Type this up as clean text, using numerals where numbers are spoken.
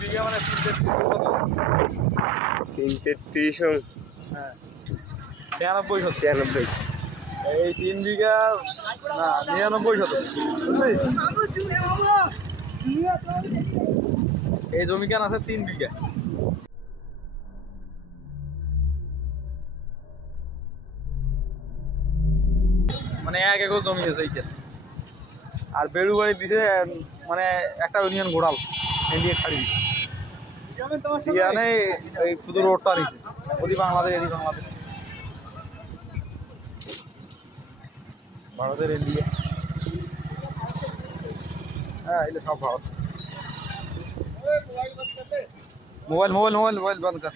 বিঘা মানে 333 হ্যাঁ 96 96 এই 3 বিঘা না 99 শতক বুঝলি এই জমি কেন আছে 3 বিঘা মানে 1 একর জমি আছে এইখানে আর বেড়ুবাড়ি দিছে মানে একটা ইউনিয়ন ঘোড়াল ইন্ডিয়া ছাড়ি এখানে এই শুধু রোডটা দিছে ওদি বাংলাদেশ এদি বাংলাদেশ ভারতের ইন্ডিয়া হ্যাঁ এটা সব Bharat mobile mobile mobile mobile বন্ধ কর